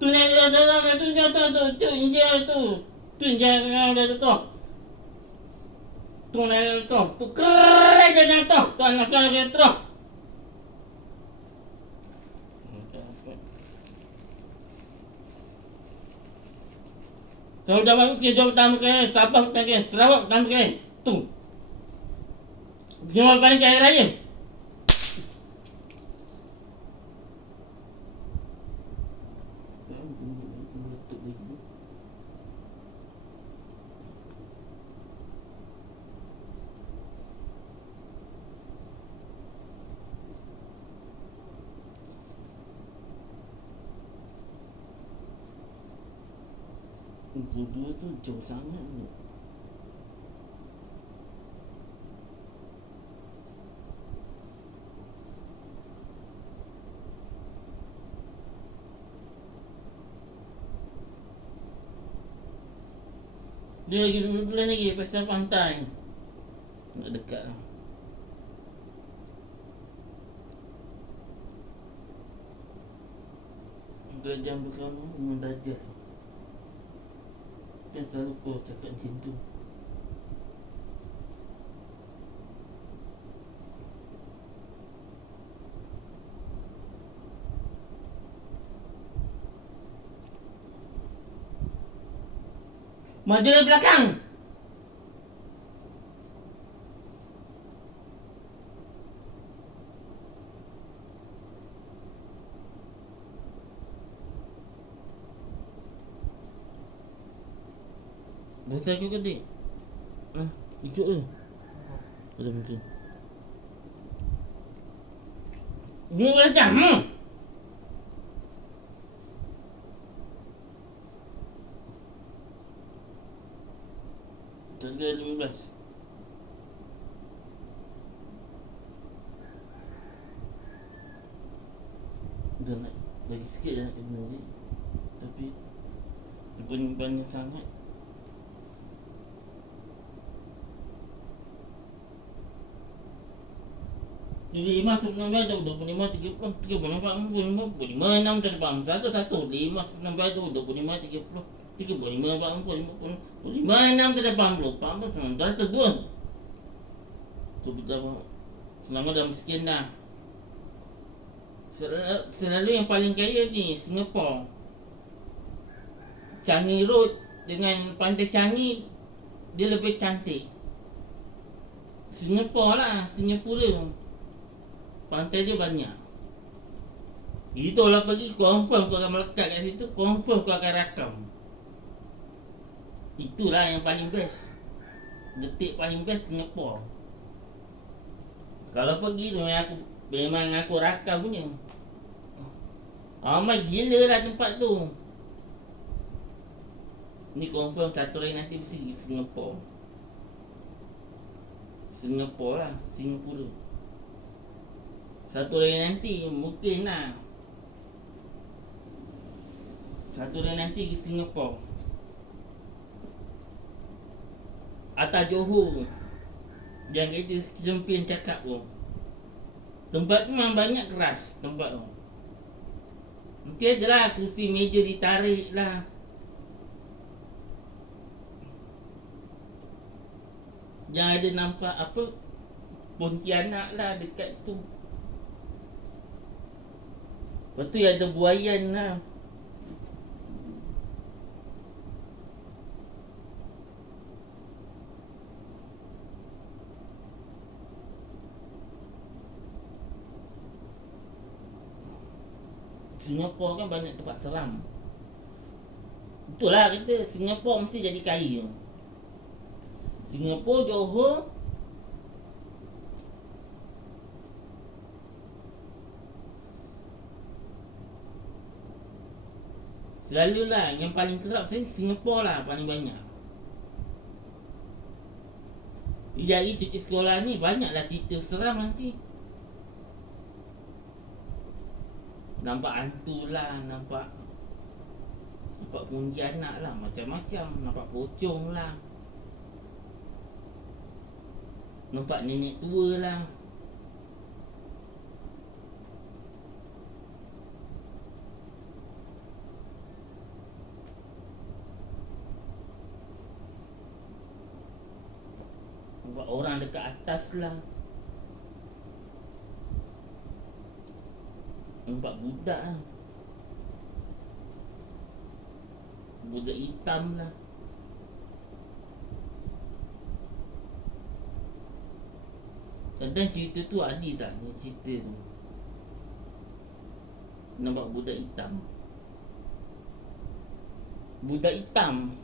Tu yang dalam tu jatuh tu. Tu injek tu. Tu injek yang dah jatuh. Tu naik tu. Tu keren je jatuh. Tu anak saya lagi terus. Kalau jawab ke jawab tamu ke Sabah ke Sarawak tamu ke tu. Jawab balik ke raya. Dua tu jauh sangat ni. Dia lagi 2 bulan lagi pasal pantai. Nak dekat lah. Belajar berkamu mendajar. Kan selalu kau cakap macam tu. Maju dari belakang. Dah aku ketik. Ikut ke? Ada mungkin. Dia belakang. Harga 15. Dah nak bagi sikit dah nak kena je. Tapi dia penyimpannya sangat. Jadi 5 sebelum bayar 25, 30, 34, 45, 56 terbang. 1, 1, 5 sebelum bayar 25, 30, 35, 40, 50, 56 terbang, 40, 49 terbang. Tu betapa selama dah miskin dah. Selalu yang paling kaya ni Singapore. Changi Road dengan Pantai Changi dia lebih cantik. Singapore lah, Singapura. Pantai dia banyak. Itulah pergi confirm kau akan melekat kat situ, confirm kau akan rakam. Itulah yang paling best. Detik paling best Singapore. Kalau pergi tu memang aku rakam punya. Amat gila lah tempat tu. Ni confirm satu hari nanti mesti pergi Singapore. Singapore lah, Singapura. Satu hari nanti mungkin lah. Satu hari nanti ke Singapore. Atas Johor. Yang kereta Jempian cakap tu. Tempat tu memang banyak keras tempat tu. Nanti adalah kursi meja ditarik lah. Yang ada nampak apa Pontianak lah dekat tu. Lepas tu yang ada buayan lah. Singapura kan banyak tempat seram. Itulah kata Singapura mesti jadi kaya. Singapura, Johor, selalulah yang paling kerap saya Singapura lah paling banyak. Jadi cuti sekolah ni banyaklah cerita seram nanti. Nampak hantu lah, nampak Pontianak lah, macam-macam. Nampak pocong lah, nampak nenek tua lah. Nampak orang dekat atas lah. Nampak budak lah. Budak hitam lah. Kadang cerita tu adil tak ni cerita tu. Nampak budak hitam. Budak hitam.